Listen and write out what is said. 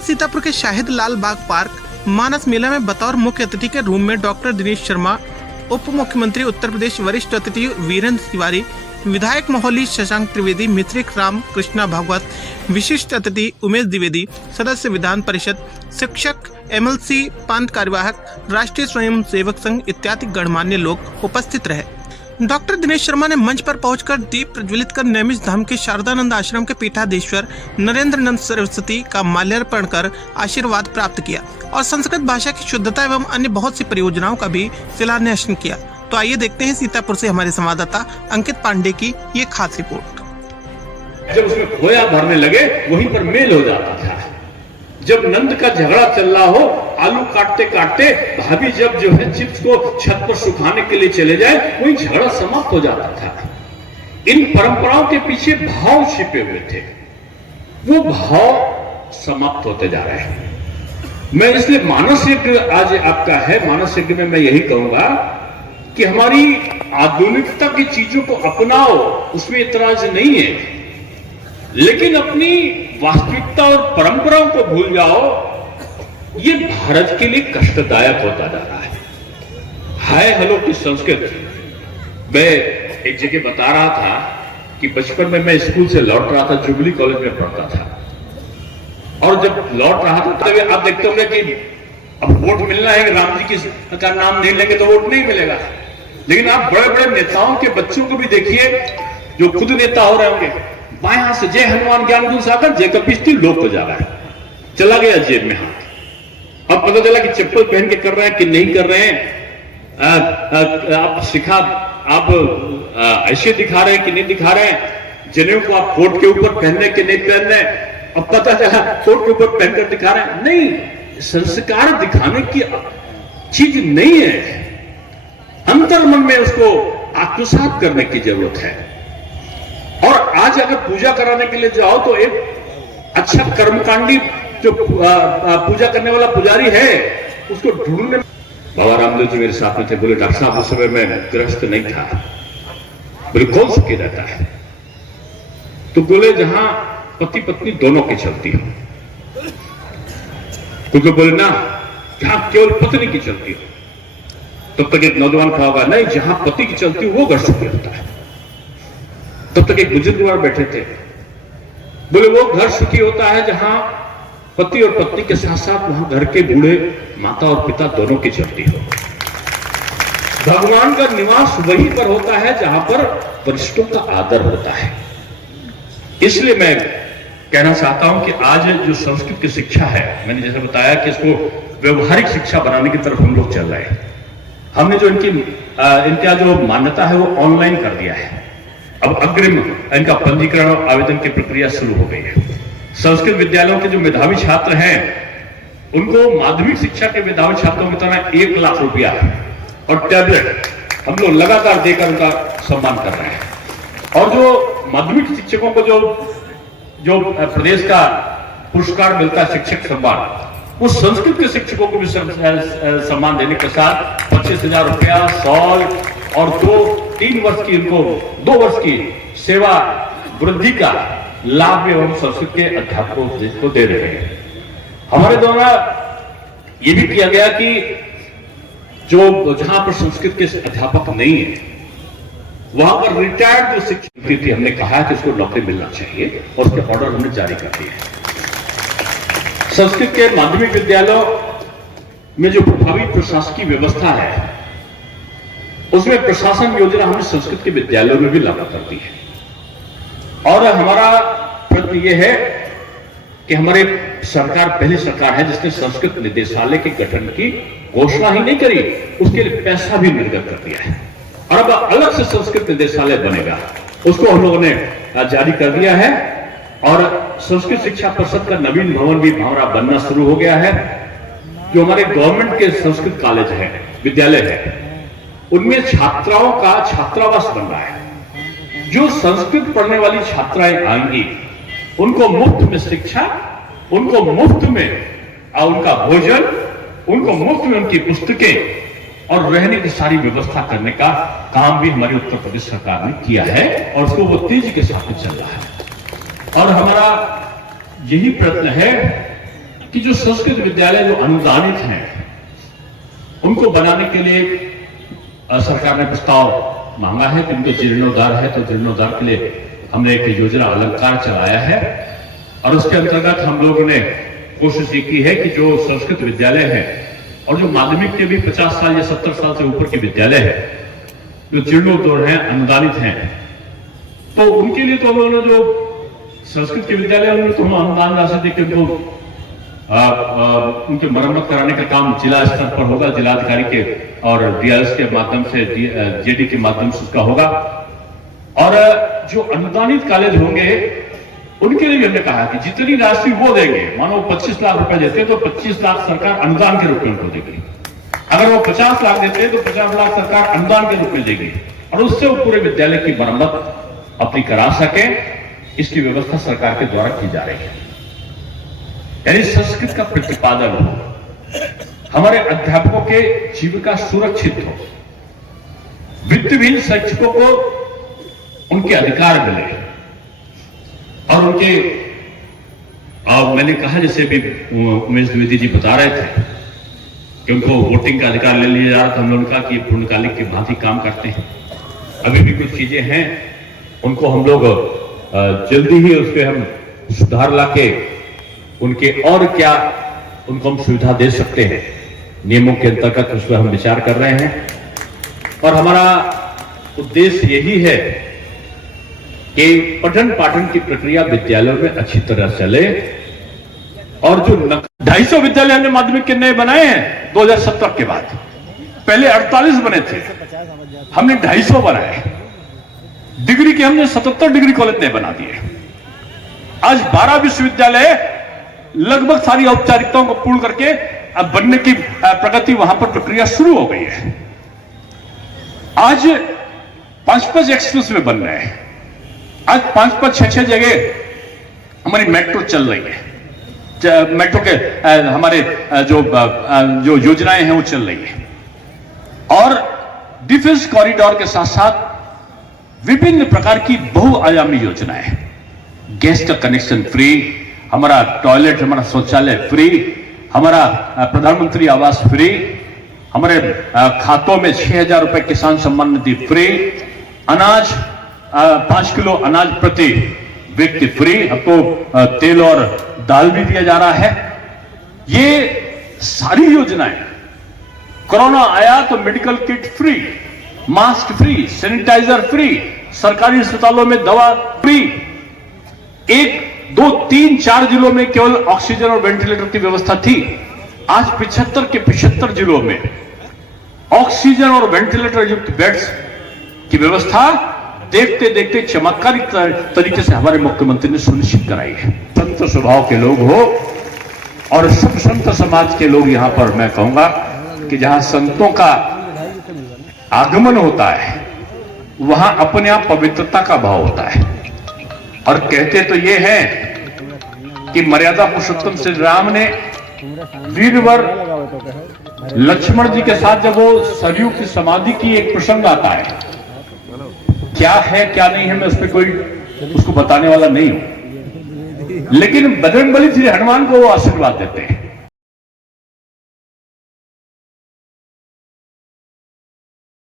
सीतापुर के शाहिद लाल बाग पार्क मानस मेला में बतौर मुख्य अतिथि के रूम में डॉक्टर दिनेश शर्मा, उप मुख्यमंत्री उत्तर प्रदेश वरिष्ठ अतिथि वीरेंद्र तिवारी, विधायक मोहली शशांक त्रिवेदी, मित्रिक राम कृष्णा भागवत, विशिष्ट अतिथि उमेश द्विवेदी, सदस्य विधान परिषद, शिक्षक, MLC, प्रांत कार्यवाहक, राष्ट्रीय स्वयं सेवक संघ इत्यादि गणमान्य लोग उपस्थित रहे। डॉक्टर दिनेश शर्मा ने मंच पर पहुंचकर दीप प्रज्वलित कर नैमिष धाम के शारदानंद आश्रम के पीठाधीश्वर नरेंद्र नंद सरस्वती का माल्यार्पण कर आशीर्वाद प्राप्त किया और संस्कृत भाषा की शुद्धता एवं अन्य बहुत सी परियोजनाओं का भी शिलान्यास किया। तो आइए देखते हैं सीतापुर से हमारे संवाददाता अंकित पांडे की ये खास रिपोर्ट। जब उसमें खोया भरने लगे वहीं पर मेल हो जाता था। जब नंद का झगड़ा चल रहा हो, आलू काटते काटते भाभी जब जो है चिप्स को छत पर सुखाने के लिए चले जाए, वहीं झगड़ा समाप्त हो जाता था। इन परंपराओं के पीछे भाव छिपे हुए थे, वो भाव समाप्त होते जा रहे हैं। मैं इसलिए मानस यज्ञ आज आपका है, मानस यज्ञ में मैं यही कहूंगा कि हमारी आधुनिकता की चीजों को अपनाओ, उसमें इतराज नहीं है, लेकिन अपनी वास्तविकता और परंपराओं को भूल जाओ, ये भारत के लिए कष्टदायक होता जा रहा है। हाय हेलो की संस्कृत। मैं एक जगह बता रहा था कि बचपन में मैं स्कूल से लौट रहा था, जुबली कॉलेज में पढ़ता था, और जब लौट रहा था तब आप देखते होंगे कि अब वोट मिलना है, राम जी का नाम नहीं लेंगे तो वोट नहीं मिलेगा। लेकिन आप बड़े बड़े नेताओं के बच्चों को भी देखिए जो खुद नेता हो रहे होंगे, बाएं हाथ से जय हनुमान ज्ञान गुण सागर, जय कपीस लोग तो जा रहा है, चला गया जेब में हाथ। अब पता चला कि चप्पल पहन के कर रहे हैं कि नहीं कर रहे हैं, आप सिखा, आप ऐसे दिखा रहे हैं कि नहीं दिखा रहे हैं, जनेऊ को आप कोट के ऊपर पहनने के नहीं पहन रहे, अब पता चला कोट के ऊपर पहनकर दिखा रहे हैं। नहीं, संस्कार दिखाने की चीज नहीं है, अंतर मन में उसको आत्मसात करने की जरूरत है। और आज अगर पूजा कराने के लिए जाओ तो एक अच्छा कर्मकांडी जो पूजा करने वाला पुजारी है उसको ढूंढने। बाबा रामदेव जी मेरे साथ में थे, बोले डॉक्टर साहब उस समय मैं ग्रस्त नहीं था। बोले कौन सा रहता है? तो बोले जहां पति पत्नी दोनों की चलती हो। क्योंकि बोले ना जहां केवल पत्नी की चलती हो, तब तक एक नौजवान खड़ा होगा, नहीं जहां पति की चलती हो वो घर सुखी होता है। तब तक एक बुजुर्ग वहां बैठे थे, बोले वो घर सुखी होता है जहां पति और पत्नी के साथ साथ वहां घर के बूढ़े माता और पिता दोनों की चलती हो। भगवान का निवास वहीं पर होता है जहां पर वरिष्ठों का आदर होता है। इसलिए मैं कहना चाहता हूं कि आज जो संस्कृत की शिक्षा है, मैंने जैसे बताया कि इसको व्यवहारिक शिक्षा बनाने की तरफ हम लोग चल रहे हैं। हमने जो इनका जो मान्यता है वो ऑनलाइन कर दिया है। अब अग्रिम इनका पंजीकरण और आवेदन की प्रक्रिया शुरू हो गई है। संस्कृत विद्यालयों के जो मेधावी छात्र हैं उनको माध्यमिक शिक्षा के मेधावी छात्रों की तरह 1 लाख रुपया और टैबलेट हम लोग लगातार देकर उनका सम्मान कर रहे हैं। और जो माध्यमिक शिक्षकों को जो प्रदेश का पुरस्कार मिलता है शिक्षक सम्मान, उस संस्कृत के शिक्षकों को भी सम्मान देने के साथ 25,000 रुपया, शॉल और 2-3 वर्ष की इनको 2 वर्ष की सेवा वृद्धि का लाभ एवं संस्कृत के अध्यापकों को दे रहे हैं। हमारे द्वारा ये भी किया गया कि जो जहां पर संस्कृत के अध्यापक नहीं है वहां पर रिटायर्ड जो शिक्षक थी, हमने कहा कि उसको नौकरी मिलना चाहिए और उसके ऑर्डर हमने जारी कर दिए हैं। संस्कृत के माध्यमिक विद्यालयों में जो प्रभावी प्रशासकीय व्यवस्था है उसमें प्रशासन योजना हमने संस्कृत के विद्यालयों में भी लागू कर दी है। और हमारा प्रयत्न यह है कि हमारे सरकार पहली सरकार है जिसने संस्कृत निदेशालय के गठन की घोषणा ही नहीं करी, उसके लिए पैसा भी निर्गत कर दिया है। और अब अलग से संस्कृत निदेशालय बनेगा, उसको हम लोगों ने जारी कर दिया है। और संस्कृत शिक्षा परिषद का नवीन भवन भी हमारा बनना शुरू हो गया है। जो हमारे गवर्नमेंट के संस्कृत कॉलेज है, विद्यालय है, उनमें छात्राओं का छात्रावास बन रहा है। जो संस्कृत पढ़ने वाली छात्राएं आएंगी उनको मुफ्त में शिक्षा, उनको मुफ्त में उनका भोजन, उनको मुफ्त में उनकी पुस्तकें और रहने की सारी व्यवस्था करने का काम भी हमारी उत्तर प्रदेश सरकार ने किया है और उसको वो तेजी के साथ चल रहा है। और हमारा यही प्रयत्न है कि जो संस्कृत विद्यालय जो अनुदानित हैं उनको बनाने के लिए सरकार ने प्रस्ताव मांगा है कि उनको जीर्णोद्धार है, तो जीर्णोद्धार के लिए हमने एक योजना अलंकार चलाया है और उसके अंतर्गत हम लोगों ने कोशिश ये की है कि जो संस्कृत विद्यालय है और जो माध्यमिक के भी 50 साल या 70 साल से ऊपर के विद्यालय है जो जीर्णोद्धार हैं, अनुदानित हैं, तो उनके लिए तो हम लोगों ने जो संस्कृत के विद्यालय उन्होंने तो हम अनुदान राशि देकर उनको उनकी मरम्मत कराने का काम जिला स्तर पर होगा, जिलाधिकारी के और डीआरएस के माध्यम से, जेडी के माध्यम से उसका होगा। और जो अनुदानित कॉलेज होंगे उनके लिए भी हमने कहा कि जितनी राशि वो देंगे, मानो 25 लाख रुपए देते तो 25 लाख सरकार अनुदान के रूप में उनको देगी। अगर वो 50 लाख देते तो 50 लाख सरकार अनुदान के रूप में देगी और उससे वो पूरे विद्यालय की मरम्मत अपनी करा सके, इसकी व्यवस्था सरकार के द्वारा की जा रही है। यानी संस्कृत का प्रतिपादन हो, हमारे अध्यापकों के जीविका सुरक्षित हो, वित्तहीन शिक्षकों को उनके अधिकार मिले और उनके मैंने कहा जैसे भी उमेश द्विवेदी जी बता रहे थे कि उनको वोटिंग का अधिकार ले लिया जा रहा था। हम लोगों ने कहा कि पूर्णकालिक की भांति काम करते हैं, अभी भी कुछ चीजें हैं उनको हम लोग जल्दी ही उस पर हम सुधार लाके उनके और क्या उनको हम सुविधा दे सकते हैं नियमों के अंतर्गत, उस पर हम विचार कर रहे हैं। और हमारा उद्देश्य यही है कि पठन पाठन की प्रक्रिया विद्यालयों में अच्छी तरह चले और जो 250 विद्यालय हमने माध्यमिक के नए बनाए हैं 2017 के बाद, पहले 48 बने थे, हमने 250 बनाए। डिग्री के हमने 77 डिग्री कॉलेज नए बना दिए। आज 12 विश्वविद्यालय लगभग सारी औपचारिकताओं को पूर्ण करके अब बनने की प्रगति वहां पर प्रक्रिया शुरू हो गई है। आज 5-5 एक्सप्रेस वे बन रहे हैं। आज 5-5, 6-6 जगह हमारी मेट्रो चल रही है। मेट्रो के हमारे जो योजनाएं हैं वो चल रही है और डिफेंस कॉरिडोर के साथ साथ विभिन्न प्रकार की बहुआयामी योजनाएं, गैस का कनेक्शन फ्री, हमारा टॉयलेट, हमारा शौचालय फ्री, हमारा प्रधानमंत्री आवास फ्री, हमारे खातों में 6,000 रुपए किसान सम्मान निधि फ्री, अनाज 5 किलो अनाज प्रति व्यक्ति फ्री, अब तो तेल और दाल भी दिया जा रहा है। ये सारी योजनाएं, कोरोना आया तो medical kit free, mask free, sanitiser free, सरकारी अस्पतालों में दवा फ्री। 1, 2, 3, 4 जिलों में केवल ऑक्सीजन और वेंटिलेटर की व्यवस्था थी। आज 75 के 75 जिलों में ऑक्सीजन और वेंटिलेटर युक्त बेड्स की व्यवस्था देखते देखते चमत्कारी तरीके से हमारे मुख्यमंत्री ने सुनिश्चित कराई है। संत स्वभाव के लोग हो और सब संत समाज के लोग यहां पर, मैं कहूंगा कि जहां संतों का आगमन होता है वहां अपने आप पवित्रता का भाव होता है। और कहते तो ये है कि मर्यादा पुरुषोत्तम श्री राम ने वीरवर लक्ष्मण जी के साथ जब वो सरयू की समाधि की एक प्रसंग आता है, क्या है क्या नहीं है मैं उस पर कोई उसको बताने वाला नहीं हूं, लेकिन बजरंगबली श्री हनुमान को वो आशीर्वाद देते हैं